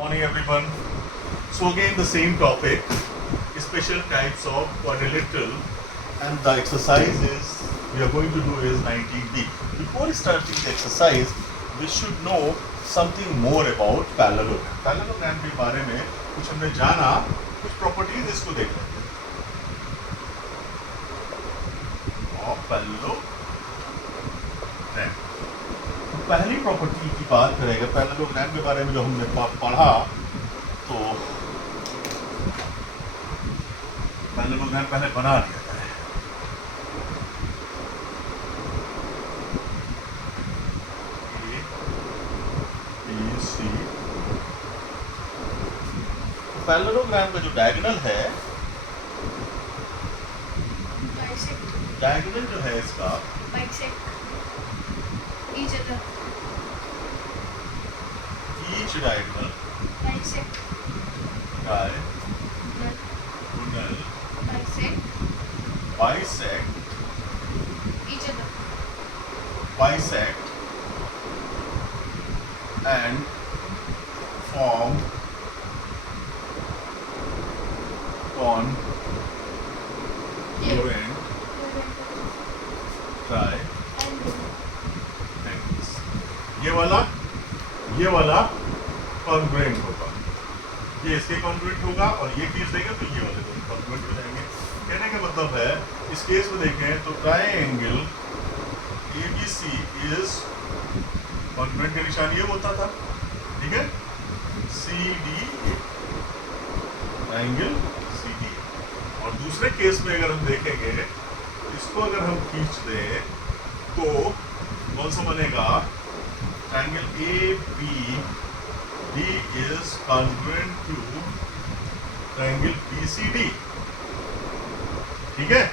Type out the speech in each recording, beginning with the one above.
Morning everyone. So again the same topic, special types of quadrilateral, and the exercise is we are going to do is 19D. Before starting the exercise, we should know something more about parallelogram. Parallelogram के बारे में कुछ हमने जाना, कुछ properties इसको देख लेते हैं. और पैरेललोग्राम, पहली प्रॉपर्टी की बात करेंगे. पैरेललोग्राम के बारे में जो हमने पढ़ा, तो पैरेललोग्राम पहले बना लिया जाए. पैरेललोग्राम का जो डायगोनल है, डायगोनल जो है इसका each diagonal bisect each other bisect and form congruent triangles. ये वाला कॉन्ग्रुएंट होगा, ये इसके कॉन्ग्रुएंट होगा, और ये खींच देंगे तो ये वाले दोनों कॉन्ग्रुएंट हो जाएंगे. कहने का मतलब है इस केस में देखें तो ट्राइंगल ABC इज कॉन्ग्रुएंट का निशान ये होता था, ठीक है. CDA, triangle CDA. और दूसरे केस में अगर हम देखेंगे, इसको अगर हम खींच दें तो कौन सा बनेगा? Triangle ABD is congruent to triangle BCD. ठीक है.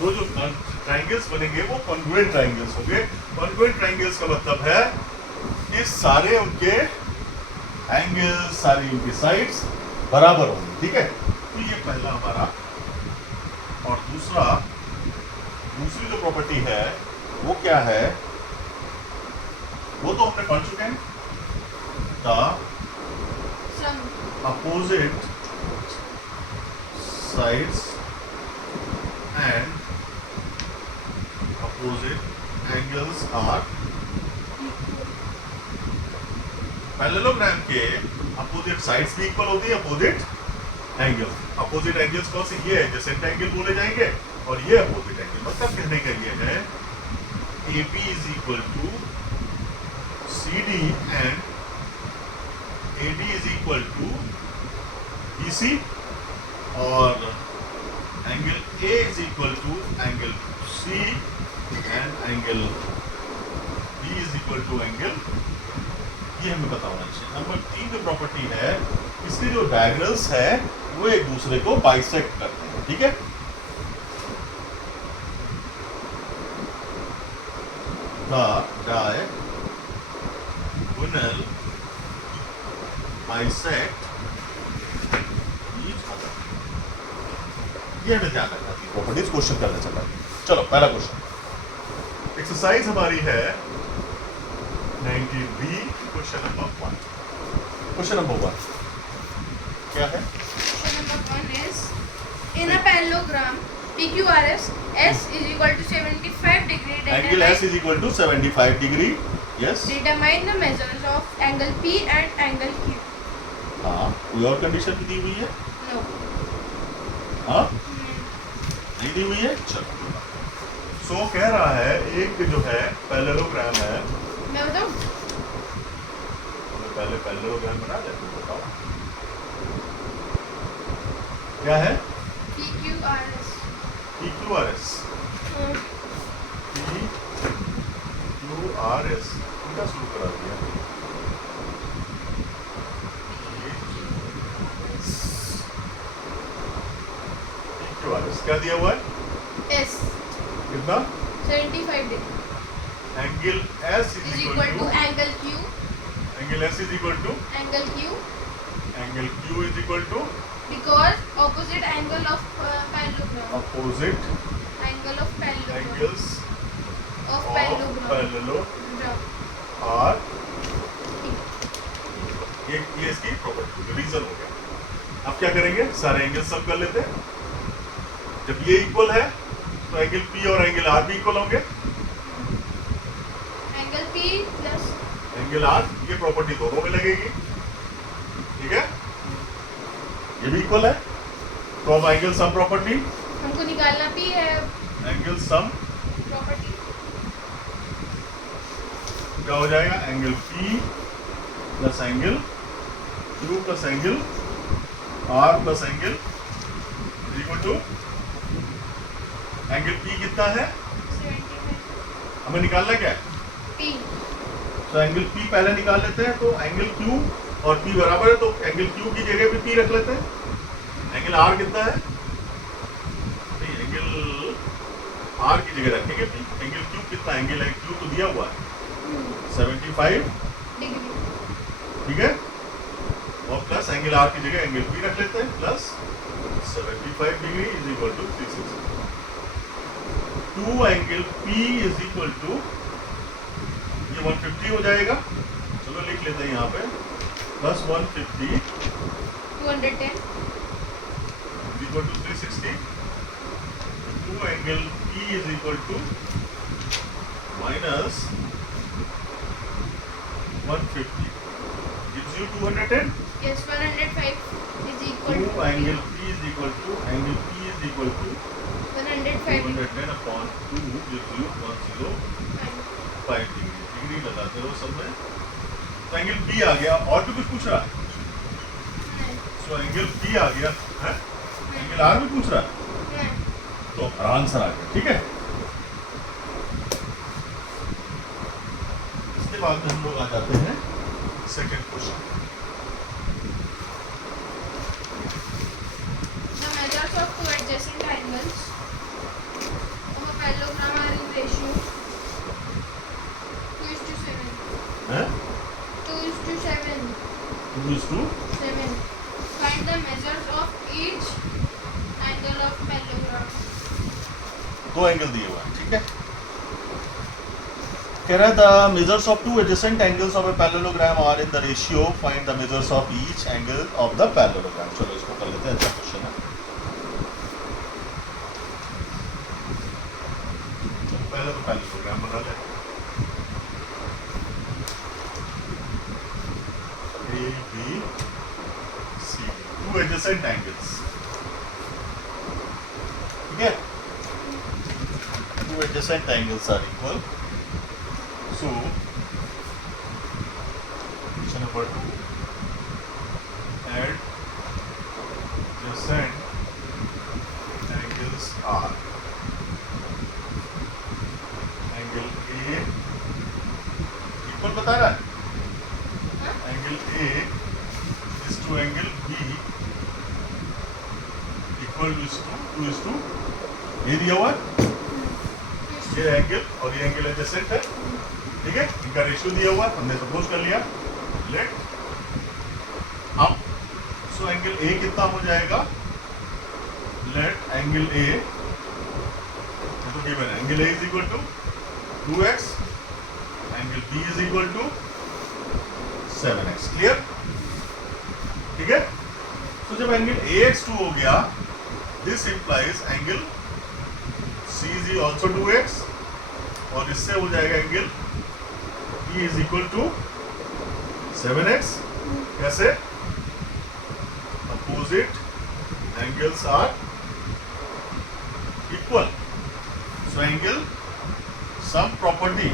तो जो ट्राइंगल्स बनेंगे वो कॉन्ग्रुएंट ट्राइंगल्स होंगे. कॉन्ग्रुएंट ट्राइंगल्स का मतलब है कि सारे उनके एंगल्स, सारी उनकी साइड्स बराबर होंगे. ठीक है. तो ये पहला हमारा. और दूसरी जो प्रॉपर्टी है वो क्या है, वो तो हमने पढ़ चुके हैं. The opposite sides and opposite angles are. Parallelogram के अपोजिट साइड्स भी इक्वल होती है, अपोजिट एंगल. अपोजिट एंगल्स कौन सी? ये एडजेसेंट एंगल बोले जाएंगे, और ये अपोजिट एंगल. मतलब कहने का ये है AB is equal to CD and AD is equal to BC, और angle A is equal to angle C and angle B is equal to angle. ये हमें पता होना चाहिए. नंबर 3 जो प्रॉपर्टी है, इसके जो डायगोनल्स है वो एक दूसरे को बाइसेक्ट करते हैं. ठीक है. Diagonal bisect each other. ये हमें ध्यान रखना है. प्रॉपर्टीज क्वेश्चन करना चल रहा है. चलो पहला क्वेश्चन. एक्सरसाइज हमारी है 90B. Question number 1. Question number 1 क्या है? Question number 1 is in a parallelogram PQRS S is equal to 75 degree. Angle S is equal to 75 degree. Yes. Determine the measures of angle P and angle Q. हाँ. कोई और condition भी दी हुई है? No. हाँ. नहीं दी हुई है. चलो. सो कह रहा है एक जो है पैरेललोग्राम है. मैं बताऊं? पहले पैरेललोग्राम बना दे. बताओ क्या है? PQRS. PQRS. PQRS क्या शुरू करा दिया? PQRS क्या दिया हुआ है? S. कितना? 75 degree. Angle S Is equal to angle Q. Angle S is equal to Angle Q. Angle Q is equal to Because opposite angle of parallelogram. opposite Angle of parallelogram. angles Of of parallelogram. parallelogram Gram. are ये इसकी property reason हो गया। अब क्या करेंगे, सारे angle sum कर लेते हैं। जब ये इक्वल है तो एंगल पी और एंगल आर भी इक्वल होंगे। Angle P plus angle R, ये प्रॉपर्टी दोनों में लगेगी, ठीक है, ये भी इक्वल है। तो अब एंगल सम प्रॉपर्टी, हमको निकालना P है एंगल सम प्रॉपर्टी। क्या हो जाएगा, angle P plus angle Q plus angle R plus angle equal to angle P कितना है, 75 हमें निकालना क्या है, P तो एंगल P पहले निकाल लेते हैं। तो एंगल Q और P बराबर है, तो एंगल Q की जगह पे P रख लेते हैं। एंगल R कितना है, नहीं एंगल R की जगह रखेंगे P। एंगल Q कितना, एंगल Q तो दिया हुआ है 75 डिग्री। ठीक है, और प्लस एंगल R की जगह एंगल P रख लेते हैं, plus 75 degree is equal to 360। 2 angle P is equal to, ये 150 हो जाएगा, चलो लिख लेते हैं यहाँ पे, plus 150 210 is equal to 360। 2 angle P is equal to minus 150 gives you 210. yes 105 is equal 2 to angle P is equal to, angle P is equal to 105 210 upon 2 gives you 105 degree. Degree लगाते रहो सब में। तो angle P आ गया, और भी कुछ पूछ रहा है, सो एंगल P आ गया है, एंगल R भी पूछ रहा है, तो आंसर आ गया, ठीक है। इसके बाद में हम लोग आ जाते हैं second question. The measures of two adjacent angles of a parallelogram are in ratio 2:7. हैं 2:7. 2:7। Find the measures of each angle of parallelogram. दो एंगल दिए हुए हैं, ठीक है। कह रहा है the measures of two adjacent angles of a parallelogram are in the ratio, find the measures of each angle of the parallelogram. चलो इसको कर लेते हैं, अच्छा क्वेश्चन है। पहले तो पैरेललोग्राम बना लें। A B C, two adjacent angles, ठीक है। Two adjacent angles are equal, so question number 2, adjacent angles are angle A equal बता रहा है, angle A is to angle B equal to ये दिया हुआ है, ये एंगल और ये एंगल एडजेसेंट है, ठीक है, इनका रेशियो दिया हुआ है, हमने सपोज कर लिया। लेट अब सो एंगल ए कितना हो जाएगा, लेट एंगल ए तो given angle A is equal to 2x, angle B is equal to 7x। Clear, ठीक है। तो जब एंगल AX2 हो गया, this implies angle C is also 2x, और इससे हो जाएगा angle E is equal to 7x। कैसे, opposite angles are equal, so angle sum property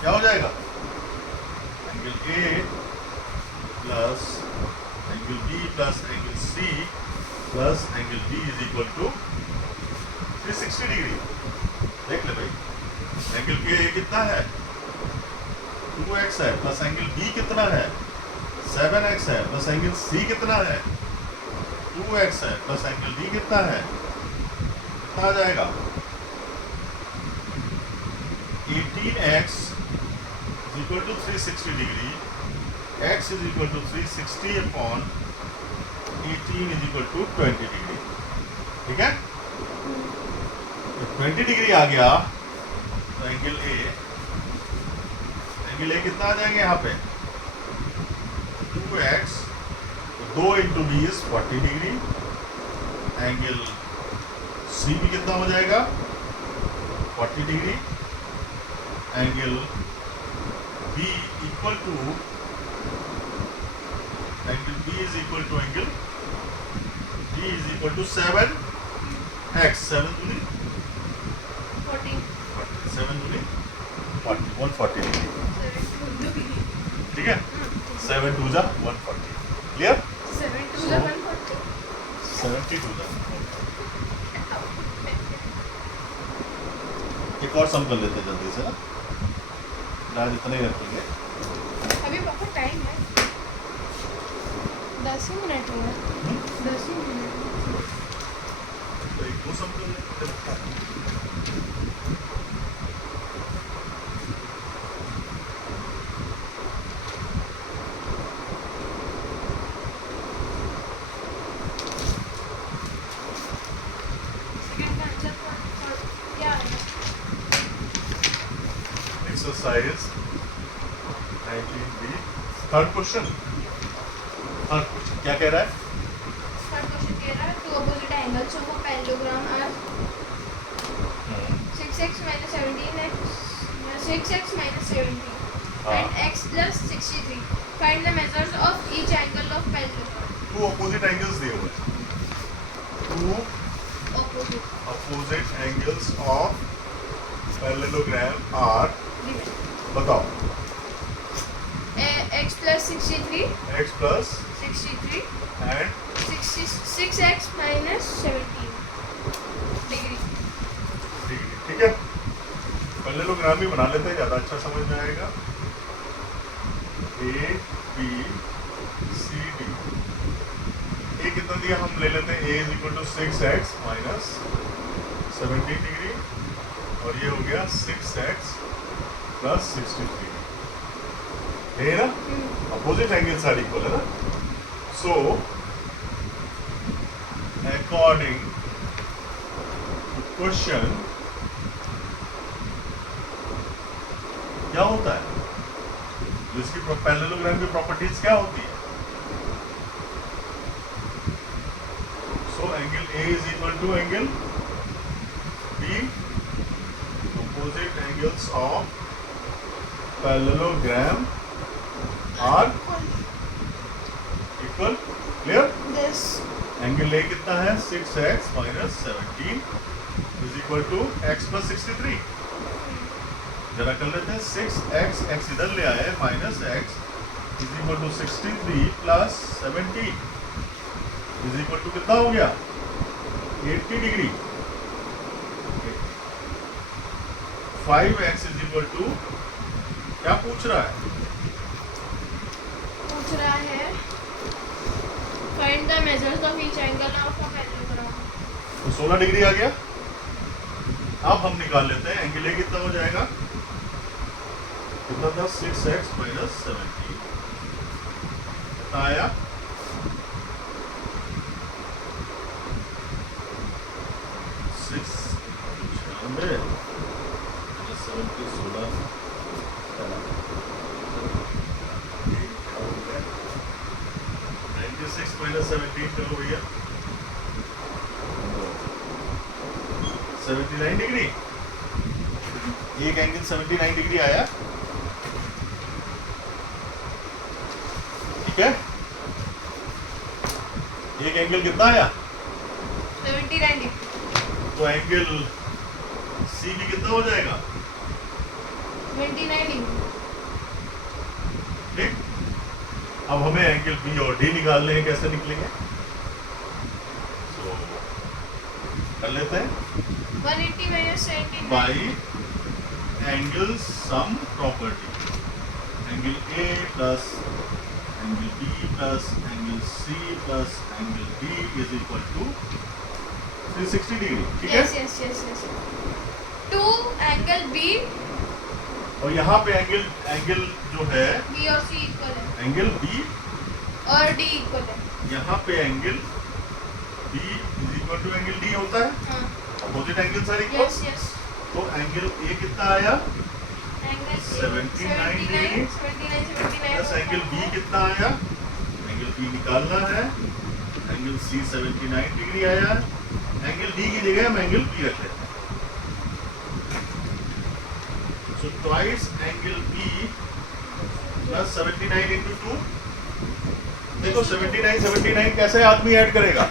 क्या हो जाएगा, angle A plus angle B plus angle C plus angle D is equal to 360 degree. देख ले भाई, एंगल P कितना है, 2x है, प्लस एंगल B कितना है, 7x है, प्लस एंगल C कितना है, 2x है, प्लस एंगल D कितना है, कितना आ जाएगा, 18x is equal to 360 degree, x is equal to 360 upon 18 is equal to 20 degree, ठीक है। 20 डिग्री आ गया तो एंगल ए कितना आ जाएंगे यहाँ पे, 2 into D is 40 degree. Angle C भी कितना हो जाएगा 40 degree. Angle B equal to angle B is equal to angle B is equal to 7x 7 दूनी 14 7 दूनी 40 140 डिग्री। ठीक है 7 2 जा 140 क्लियर 7 to the 140 72 जा। एक और सम कर लेते हैं जल्दी से ना, आज इतना ही रखेंगे। अभी पापा टाइम है 10 ही मिनट हुआ 10 ही मिनट तो एक दो सम कर लेते हैं। सेकंड का आंसर क्या आएगा एक्सरसाइज 19b थर्ड क्वेश्चन क्या कह रहा है? थर्ड क्वेश्चन कह रहा है two opposite angles of a parallelogram are 6x minus 17x 6x minus 17 and x plus 63 find the measures of each angle of parallelogram two opposite angles दिए हुए हैं। टू opposite opposite angles of parallelogram are given बताओ। x plus 63 x plus 63 and 6x minus 17 degree ठीक है parallelogram भी बना लेते हैं, ज़्यादा अच्छा समझ में आएगा। A B C D A कितना दिया हम ले लेते हैं। A is equal to 6x minus 17 degree और ये हो गया 6x प्लस 63 है ना। अपोजिट एंगल्स आर इक्वल है ना। सो अकॉर्डिंग टू क्वेश्चन क्या होता है, जिसकी पैरेललोग्राम की प्रॉपर्टीज क्या होती है। So angle A is equal to angle B opposite angles of parallelogram are equal. Clear. this angle A कितना है 6x minus 17 is equal to x plus 63। जरा कर लेते हैं 6x x इधर ले आए minus x is equal to 63 plus 17 is equal to कितना हो गया 80 degree. 5x is equal to क्या पूछ रहा है? पूछ रहा है find the measures of each angle of a parallelogram तो 16 डिग्री आ गया। अब हम निकाल लेते हैं एंगल ए कितना हो जाएगा, कितना था 6x माइनस 17 कितना आया 6 96 माइनस 70 16 96 माइनस 17 करो भैया 79 डिग्री। एक एंगल 79 डिग्री आया। ठीक है एक एंगल कितना आया 79 degree तो एंगल सी भी कितना हो जाएगा 29 degree ठीक। अब हमें एंगल बी और डी निकालने हैं, कैसे निकलेंगे तो कर लेते हैं 180 minus 79 by angle sum property. Angle A plus angle B plus angle C plus angle D is equal to 360 degree. ठीक है yes 2 angle B और यहाँ पे एंगल जो है B और C इक्वल है एंगल बी और D इक्वल है यहाँ पे angle B is equal to angle D होता है। हाँ अपोजिट एंगल सारे इक्वल। yes तो एंगल ए कितना आया angle 79 degree plus angle B कितना आया एंगल बी निकालना है। एंगल सी 79 डिग्री आया। एंगल डी की जगह हम एंगल बी रख लेते हैं। So twice angle B plus 79 into 2। देखो 79 कैसे आदमी ऐड करेगा,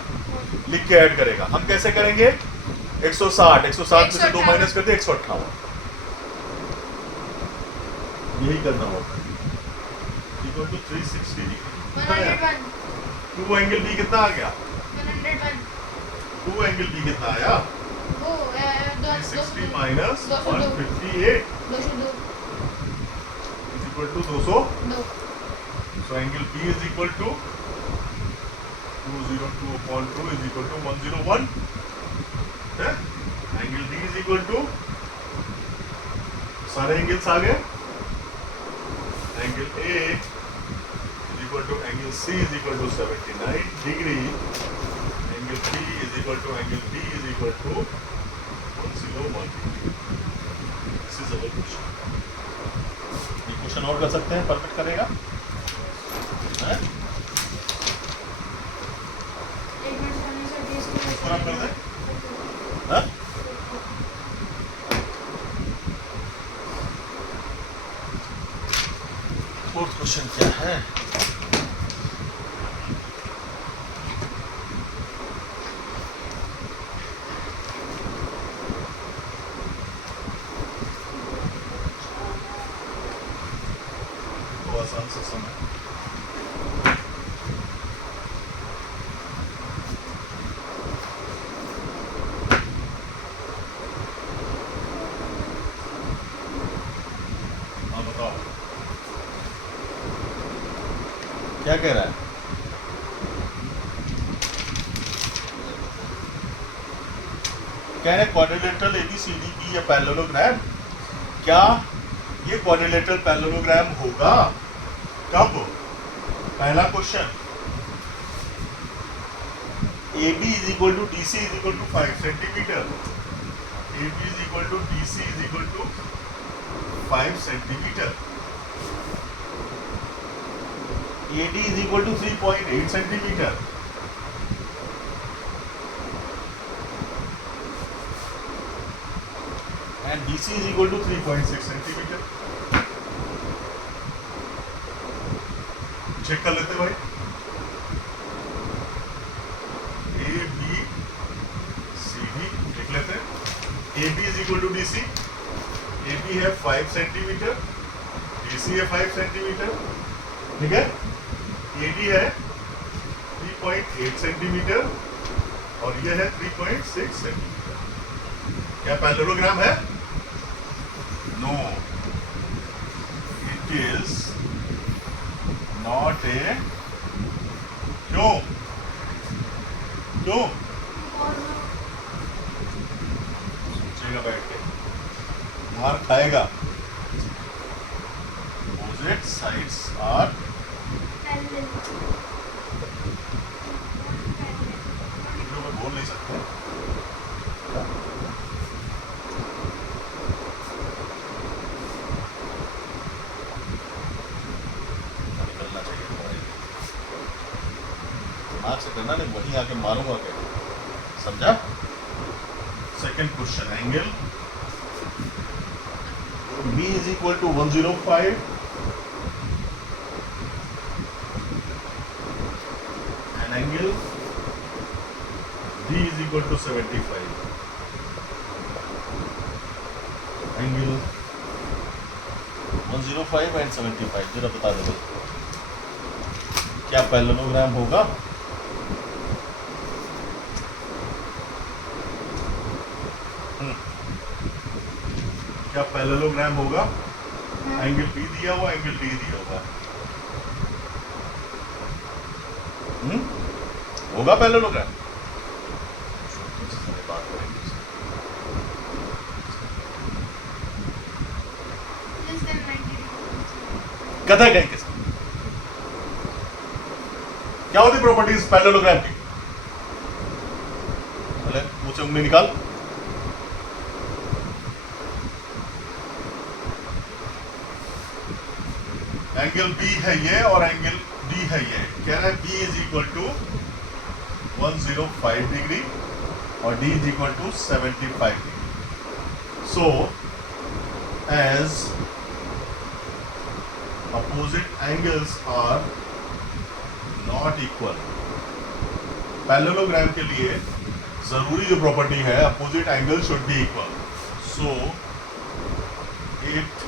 लिख के ऐड करेगा। हम कैसे करेंगे, 160 में से 2 माइनस कर दे 158, यही करना होगा। Equal to 360 degree. 101 two angle B कितना आ गया, 101 टू एंगल बी कितना आया, वो 360 minus 202 158 202 is equal to 200। 2 So angle B is equal to 202 upon 2 is equal to 101. है? Angle D is equal to, सारे एंगल्स आ गए। Angle A is equal to angle C is equal to 79 degree. Angle B is equal to angle B is equal to 101 degree. This is our question. ये question और कर सकते हैं, perfect करेगा। है? एक मिनट करने से बीस को पूरा कर दे। हाँ? फोर्थ क्वेश्चन क्या है, तो आसान से समय। क्या कह रहा है, कह रहे क्वाड्रिलेटरल ABCD या पैरेललोग्राम, क्या ये क्वाड्रिलेटरल पैरेललोग्राम होगा, कब। पहला क्वेश्चन, AB is equal to DC is equal to 5 centimetre, AB is equal to DC is equal to 5 centimetre, AD is equal to 3.8 centimetre, and BC is equal to 3.6 centimetre. Check कर लेते भाई, ABCD लिख लेते हैं। AB is equal to DC, AB है 5 centimetre, DC है 5 centimetre, ठीक है। AD है 3.8 सेंटीमीटर और यह है 3.6 सेंटीमीटर। क्या पैरेललोग्राम है, no, it is not a, क्यों क्यों, सोचेगा बैठ के, मार खाएगा। ऑपोजिट साइड्स आर, बोल नहीं सकते, निकलना चाहिए तुम्हारे, दिमाग से करना नहीं, वहीं आके मारूंगा क्या, समझा। Second question, angle B is equal to 105 and angle D is equal to 75. Angle 105 and 75, जरा बता दो भाई, क्या पैरेललोग्राम होगा, क्या पैरेललोग्राम होगा। एंगल बी दिया हुआ, एंगल डी दिया हुआ, होगा पैरेललोग्राम। बात करेंगे, कथा कहीं किस क्या होती प्रॉपर्टीज पैरेललोग्राम की, मुझे उंगली निकाल। एंगल बी है ये और एंगल डी है ये, कह रहा है B is equal to 105 degree और D is equal to 75 degree. So as opposite angles are not equal. Parallelogram के लिए जरूरी जो प्रॉपर्टी है, opposite angle should be equal. So it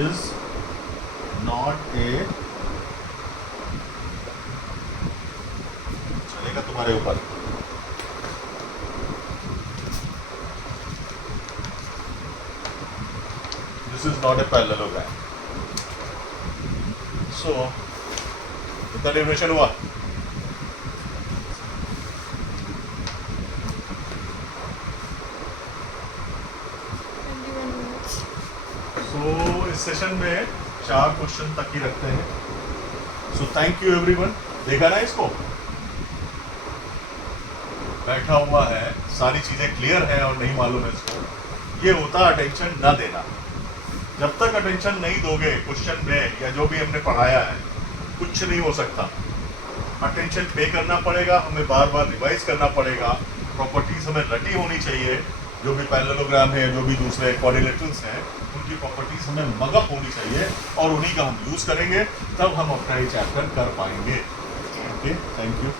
is not a, चलेगा तुम्हारे ऊपर. This is not a parallelogram. So, कितना ड्यूरेशन हुआ? So, इस सेशन में 4 क्वेश्चन तक ही रखते हैं. So, thank you everyone. देखा ना इसको? बैठा हुआ है, सारी चीजें क्लियर हैं और नहीं मालूम है इसको. ये होता अटेंशन न देना. जब तक अटेंशन नहीं दोगे क्वेश्चन में या जो भी हमने पढ़ाया है, कुछ नहीं हो सकता. अटेंशन पे करना पड़ेगा, हमें बार बार रिवाइज करना पड़ेगा. प्रॉपर्टीज हमें रटी होनी चाहिए. जो भी पैरेललोग्राम है, जो भी दूसरे क्वाड्रिलेटरल्स हैं, उनकी प्रॉपर्टीज हमें मगअप होनी चाहिए और उन्हीं का हम यूज करेंगे, तब हम अपना ये चैप्टर कर पाएंगे. Okay, thank you.